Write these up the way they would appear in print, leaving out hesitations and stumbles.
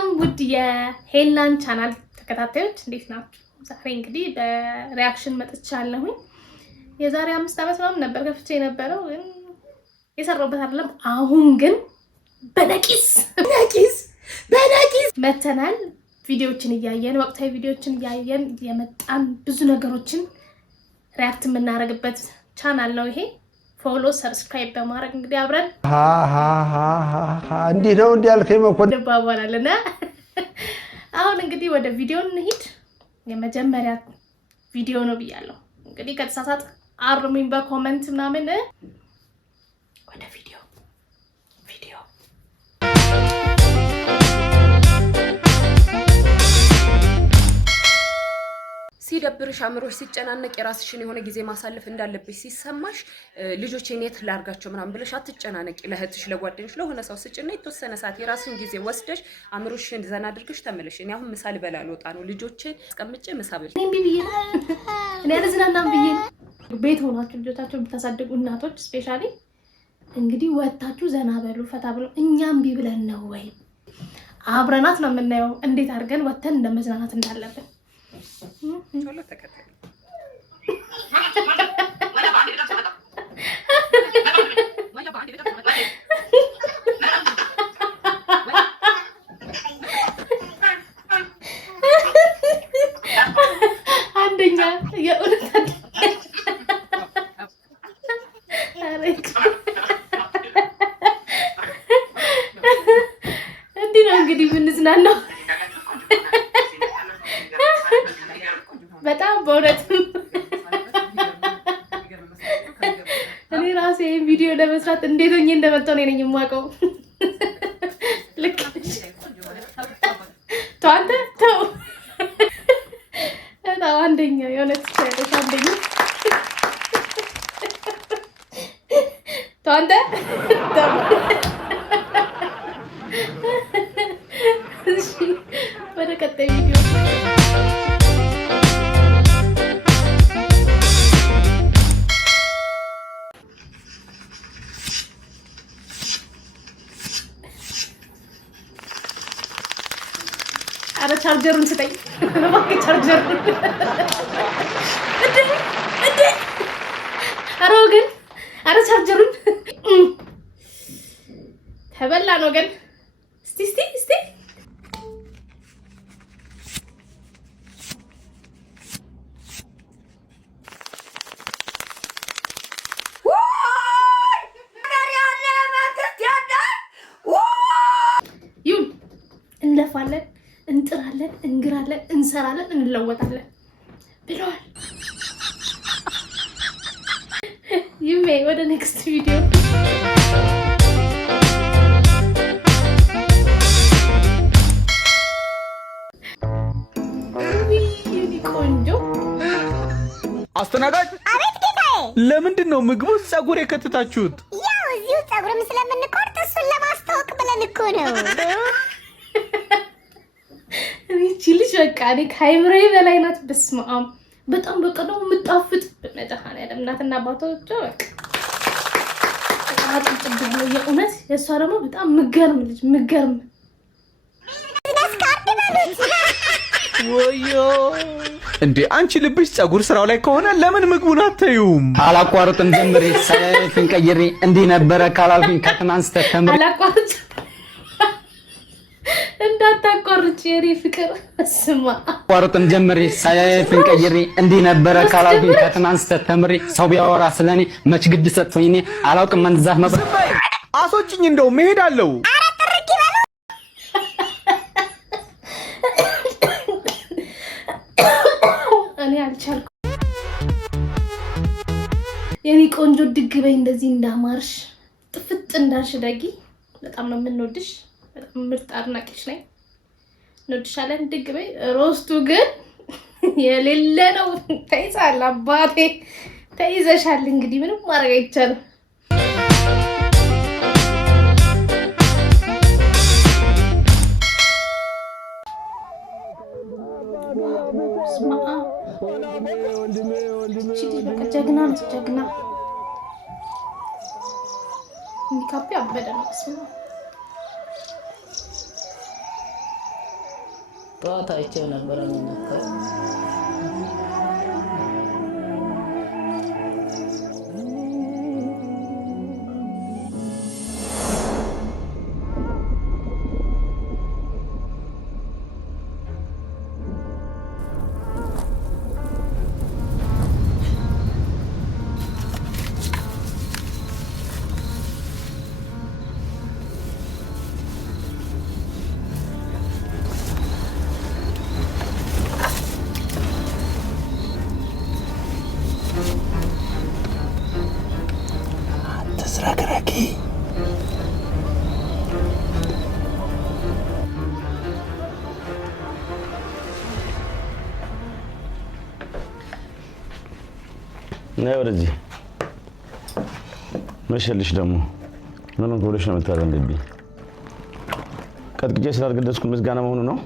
ሰላም ውድ የሄላን ቻናል ተከታታዮች እንዴት ናችሁ? ዛሬ እንግዲህ በሪአክሽን መጥቻለሁኝ። የዛሬ 5 ዓመት ምናምን ነበር ከፍቼ የነበረው ግን የሰራሁበት አይደለም። አሁን ግን በነቂስ መተናል። ቪዲዮዎችን እያየን ወቅታዊ ቪዲዮዎችን እያየን የመጣን ብዙ ነገሮችን ሪአክት የምናደርግበት ቻናል ነው ይሄ። ፎሎ ሰብስክራይብ በማድረግ እንግዲህ አብረን እንዴ ነው እንዲያልከኝ መኮንን ደባባላለና አሁን እንግዲህ ወደ ቪዲዮ እንሂድ። የመጀመሪያ ቪዲዮ ነው ብያለሁ። እንግዲህ ከተሳሳት አርሙኝ በኮሜንት ምናምን። ወደ ቪዲዮ ሲደብርሽ አምሮሽ ሲጨናነቅ የራስሽን የሆነ ጊዜ ማሳለፍ እንዳለብሽ ሲሰማሽ ልጆቼን የት ላርጋቸው ምናምን ብለሽ አትጨናነቂ። ለእህትሽ ለጓደኞች ለሆነ ሰው ስጭና የተወሰነ ሰዓት የራስን ጊዜ ወስደሽ አምሮሽን ዘና አድርገሽ ተመለሽ። እኔ አሁን ምሳ ልበላ ልወጣ ነው። ልጆቼን አስቀምጬ ምሳ በል እኔ አለዝናናም ብዬ ቤት ሆናችሁ ልጆቻችሁን ብታሳድጉ እናቶች ስፔሻሊ እንግዲህ ወጣችሁ ዘና በሉ ፈታ ብሎ እኛም ቢብለን ነው ወይ አብረናት ነው የምናየው እንዴት አድርገን ወተን እንደመዝናናት እንዳለብን። ቶሎ ተከተል አንደኛ የእውነት እንዲህ ነው እንግዲህ የምንዝናናው። በጣም በእውነት እኔ ራሴ ቪዲዮ ለመስራት እንዴት ሆኜ እንደመጣሁ እኔ ነኝ የማውቀው። ልክ አንተ ተው በጣም አንደኛ የእውነት ትችላለች። አንደኛ ተው አንተ ተው። እሺ ወደ ቀጣይ ቪዲዮ አረ ቻርጀሩን ስጠኝ እባክህ ቻርጀሩን። እንዴ አረ ወገን አረ ቻርጀሩን ተበላ ነው ግን እስቲ ይሁን እንለፋለን እንጥራለን እንግራለን እንሰራለን እንለወጣለን ብለዋል። ይሜ ወደ ኔክስት ቪዲዮ ቆንጆ አስተናጋጅ። አቤት ጌታዬ። ለምንድን ነው ምግቡ ፀጉር የከተታችሁት? ያው እዚሁ ፀጉርም ስለምንቆርጥ እሱን ለማስተዋወቅ ብለን እኮ ነው። እቺ ልጅ በቃ እኔ ከአይምሮዬ በላይ ናት። በስመ አብ በጣም በቃ ደግሞ የምጣፍጥ በመድኃኒዓለም እናትና አባቶቿ በቃ አጥጥብ ብሎ የእውነት የእሷ ደግሞ በጣም ምገርም ልጅ ምገርም። ወዮ እንዴ አንቺ ልብሽ ፀጉር ስራው ላይ ከሆነ ለምን ምግቡን አታዩም? አላቋርጥም ጀምሬ ሰይፍን ቀይሬ እንዲህ ነበረ ካላልኩኝ ከትናንት ተተምሬ አላቋርጥ እንዳታቋርጭ የኔ ፍቅር ስማ አቋርጥም ጀምሬ ሰይፍን ቀይሬ እንዲህ ነበረ ካላልኩኝ ከትናንት ተተምሬ ሰው ቢያወራ ስለኔ መች ግድ ሰጥቶኝ እኔ አላውቅም መንዛት መብረ አሶጭኝ እንደው መሄዳለሁ። እኔ አልቻልኩም። የኔ ቆንጆ ድግበይ እንደዚህ እንዳማርሽ ጥፍጥ እንዳልሽ ዳጊ በጣም ነው የምንወድሽ። በጣም ምርጥ አድናቂሽ ነኝ። እንወድሻለን ድግበይ። ሮስቱ ግን የሌለ ነው። ተይዛል አባቴ ተይዘሻል። እንግዲህ ምንም ማድረግ አይቻልም። ጀግና ጀግና ሜካፕ ያበደ ነው። ጠዋት አይቼው ነበር የሚነካው። ነይ ወደዚህ መሸልሽ ደግሞ ምን ብለሽ ነው የምታዘንብኝ? ቀጥቅጬ ስላልገደስኩ ምስጋና መሆኑ ነው?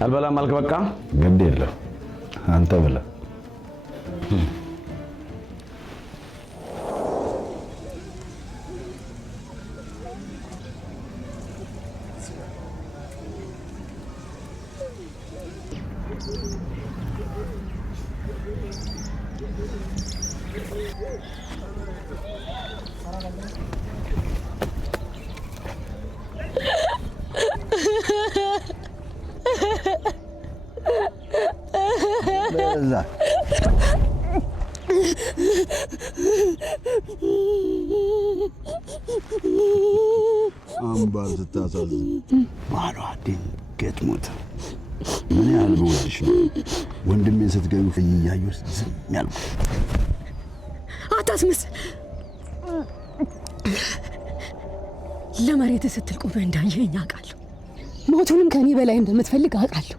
አልበላም አልክ? በቃ ግድ የለም አንተ ብላ። አምባር ስታሳዝን ባሏ ድንገት ሞተ። ምን ያህል በወድሽ ነው ወንድሜን ስትገኙ እያየሁ ዝም ያልኩት? አታስመስል። ለመሬት ስትል ቆመ እንዳየኸኝ አውቃለሁ። ሞቱንም ከኔ በላይ እንደምትፈልግ አውቃለሁ።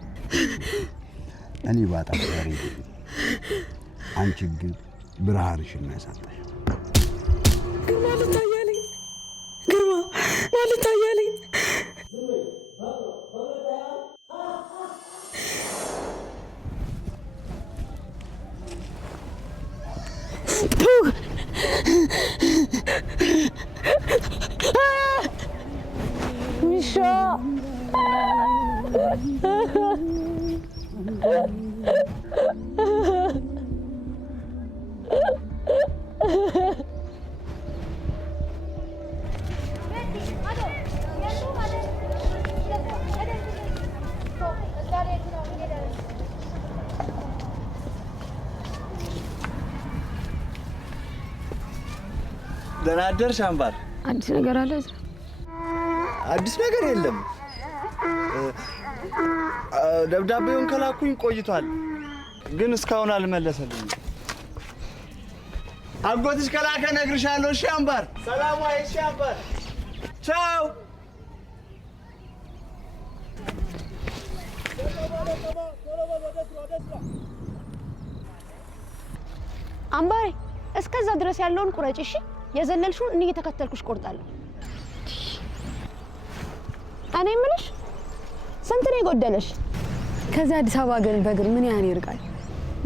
እኔ ባጣም ዛሬ አንቺ ግን ብርሃንሽን ያሳጣሽ። ግርማ ልታያለኝ፣ ግርማ ልታያለኝ። ሚሻ ደህና አደርሽ አምባር። አዲስ ነገር አለ? አዲስ ነገር የለም። ደብዳቤውን ከላኩኝ ቆይቷል፣ ግን እስካሁን አልመለሰልኝም። አጎትሽ ከላከ እነግርሻለሁ። እሺ አምባር። ሰላም ዋይ። እሺ አምባር፣ ቻው። አምባሬ እስከዛ ድረስ ያለውን ቁረጭ። እሺ የዘለልሽውን እኔ እየተከተልኩሽ ቆርጣለሁ። እኔ የምልሽ ስንት ነው የጎደለሽ? ከዛ አዲስ አበባ ግን በእግር ምን ያህል ይርቃል?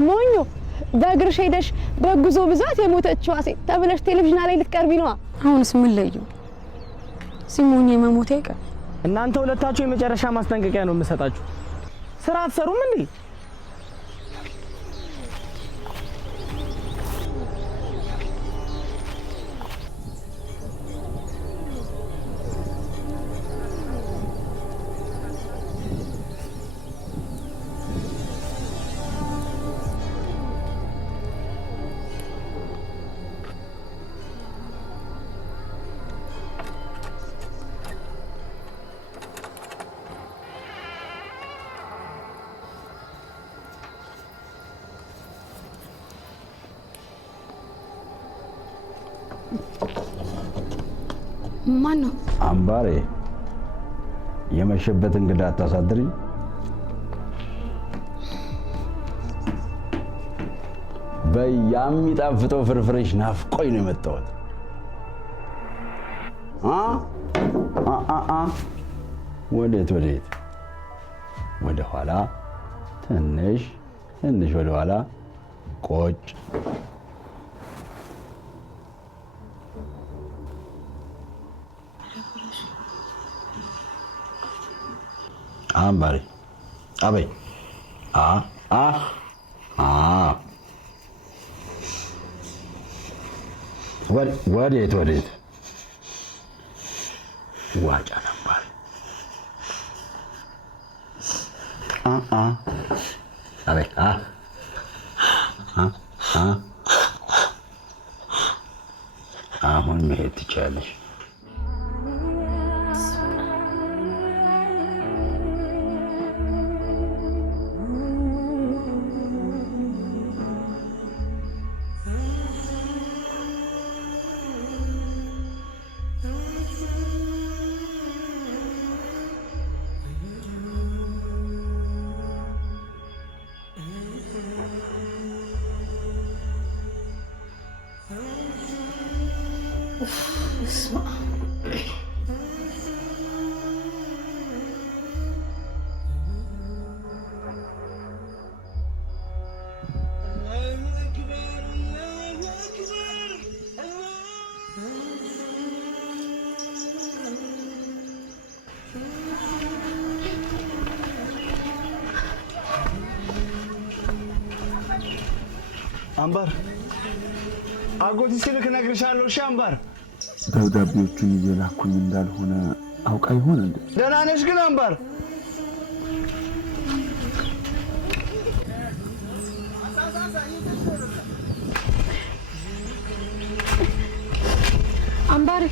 ሞኞ በእግርሽ ሄደሽ በጉዞ ብዛት የሞተችዋ ሴት ተብለሽ ቴሌቪዥን ላይ ልትቀርቢ ነዋ። አሁንስ ምን ለየው? ሲሞኝ መሞቴ አይቀር። እናንተ ሁለታችሁ የመጨረሻ ማስጠንቀቂያ ነው የምሰጣችሁ። ስራ አትሰሩም እንዴ? ማን ነው? አምባሬ የመሸበት እንግዳ አታሳድሪ። በያሚጣፍጠው ፍርፍርሽ ናፍቆኝ ነው የመጣሁት። ወዴት ወደ ኋላ ትንሽ ወደ ኋላ ቆጭ አምባሪ አበይ ወዴት ዋጫ ነበር አበይ አሁን መሄድ ትችያለሽ። አምባር አጎቴ ሲልክ እነግርሻለሁ። እሺ አምባር ደብዳቤዎቹን እየላኩኝ እንዳልሆነ አውቃ ይሆን እንዴ? ደህና ነሽ ግን አምባር? አምባር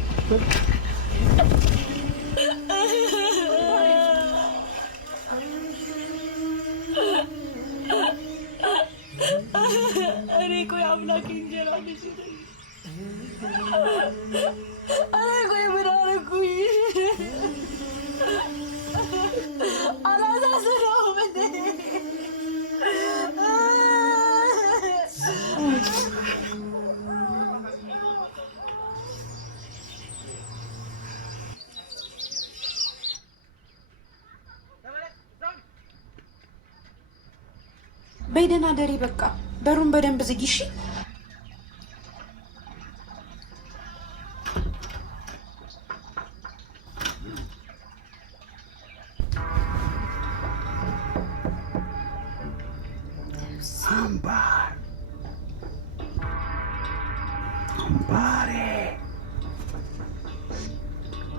እኔ ቆይ አምላክ እንጀራ ልጅ ቆይ ምን አደረኩኝ? አላሳዝነውም እንዴ? በይደና ደሪ በቃ በሩን በደንብ ዝጊ እሺ። አምባሬ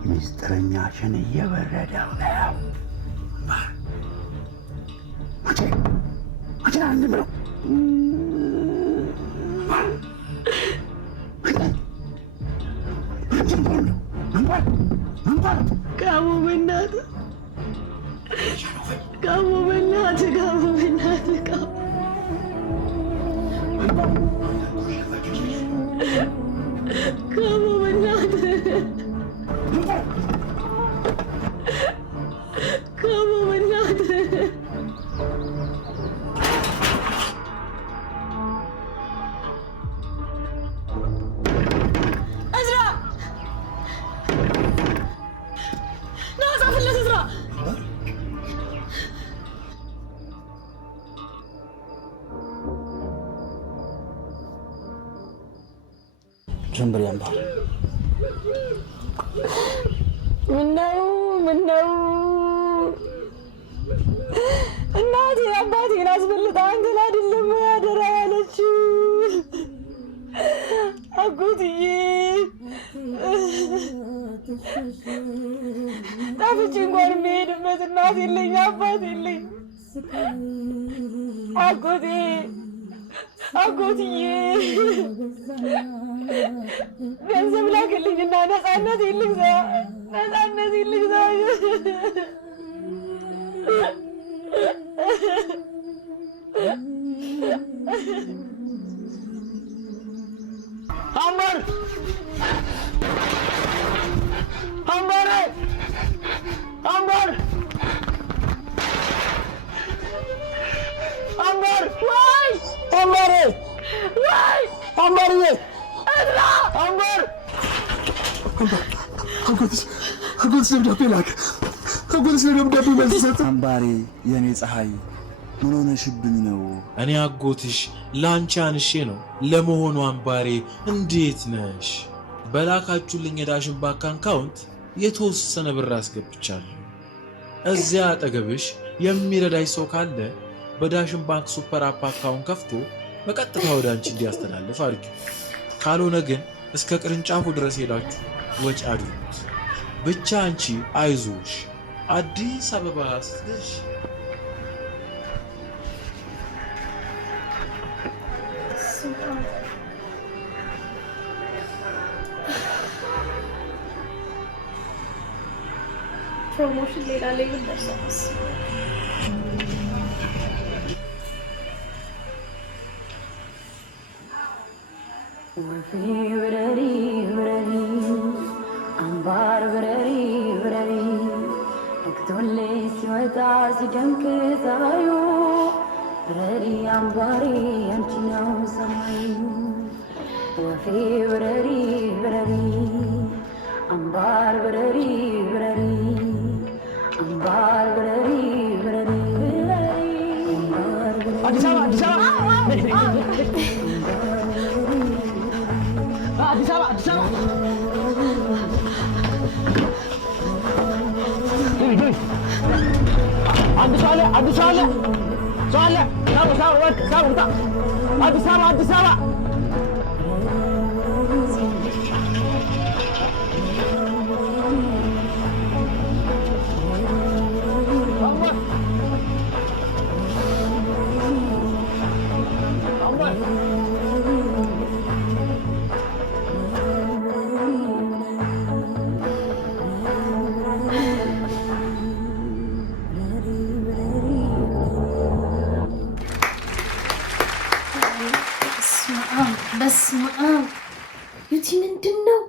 ሚስጥረኛሽን እየበረደው ነው። አንቺን አንድ ብለው ጋሞ በእናትህ ጋሞ በእናትህ ጋሞ በእናትህ ጋሞ በእናትህ ጋሞ በእናትህ ጀምበር አምባር ምነው እናቴ አባቴን አስበልጣ አንተን አይደለም ያደራ ያለችው አጎትዬ ጠፍቼ እንኳን የምሄድበት እናት የለኝ አባት የለኝ አጎትዬ ገንዘብ ላክልኝና ነፃነት ልግዛ አምባር አጎትሽ ደብዳቤ ላከ። ከፖሊስ ለደብዳቤ መልስ ሰጥ። አምባሬ የኔ ፀሐይ ምን ሆነሽብኝ ነው? እኔ አጎትሽ ላንቺ አንሼ ነው። ለመሆኑ አምባሬ እንዴት ነሽ? በላካችሁልኝ የዳሽን ባንክ አካውንት የተወሰነ ብር አስገብቻለሁ። እዚያ አጠገብሽ የሚረዳሽ ሰው ካለ በዳሽን ባንክ ሱፐር አፕ አካውንት ከፍቶ በቀጥታ ወደ አንቺ እንዲያስተላልፍ አድርጊው። ካልሆነ ግን እስከ ቅርንጫፉ ድረስ ሄዳችሁ ወጪ አድርጉት። ብቻ አንቺ አይዞሽ። አዲስ አበባ ስትደርሺ promotion ሌላ ሌቭል ደርሰናል። ወፌ ብረሪ ብረሪ አምባር ብረሪ ብረሪ እክቶሌ ሲወጣ ሲደምቅ ፀሐዩ ብረሪ አምባሬ አንቺ ነው ሰማዩ። ወፌ ብረሪ ብረሪ አምባር ብረሪ ብረሪ አምባር ብረሪ ብረሪ አዲስ አበባ አዲስ አበባ አዲስ አበባ አዲስ አበባ አዲስ አበባ አዲስ አበባ ሷለ ሳው ወጥ ሳው ወጣ አዲስ አበባ አዲስ አበባ በስመ አብ ዩቲ ምንድን ነው?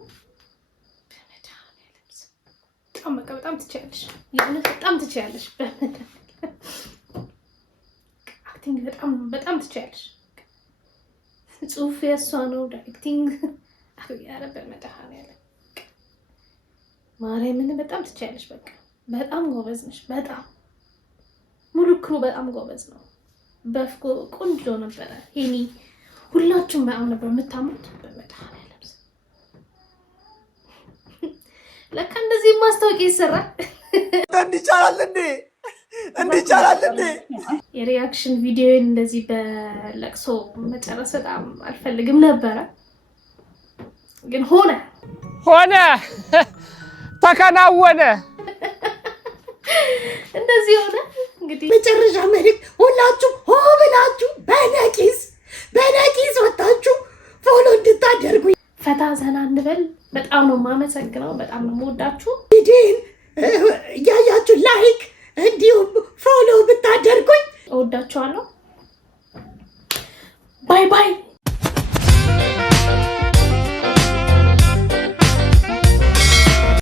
በጣም ትችያለሽ፣ የእውነት በጣም ትችያለሽ። አክቲንግ በጣም ትችያለሽ። ጽሁፍ የእሷ ነው፣ ዳይሬክቲንግ ኧረ በመድኃኒዓለም ማርያምን በጣም ትችያለሽ። በቃ በጣም ጎበዝ ነሽ። በጣም ሙሉ ክሩ በጣም ጎበዝ ነው። በፍቆ ቆንጆ ነበረ። ሄኒ ሁላችሁም በጣም ነበር የምታምሩት። በመድኃኒዓለም ለካ እንደዚህ ማስታወቂያ ይሰራል። እንዲቻላል እንዴ የሪአክሽን ቪዲዮን እንደዚህ በለቅሶ መጨረስ በጣም አልፈልግም ነበረ፣ ግን ሆነ ተከናወነ። እንደዚህ ሆነ። እንግዲህ መጨረሻ መልዕክት ሁላችሁም ሆ ብላችሁ በነቂስ ወጣችሁ ፎሎ እንድታደርጉ ፈታ ዘና እንበል። በጣም ነው የማመሰግነው። በጣም ነው የምወዳችሁ። ቪዲዮን እያያችሁ ላይክ እንዲሁም ፎሎ ብታደርጉኝ እወዳችኋለሁ። ባይ ባይ።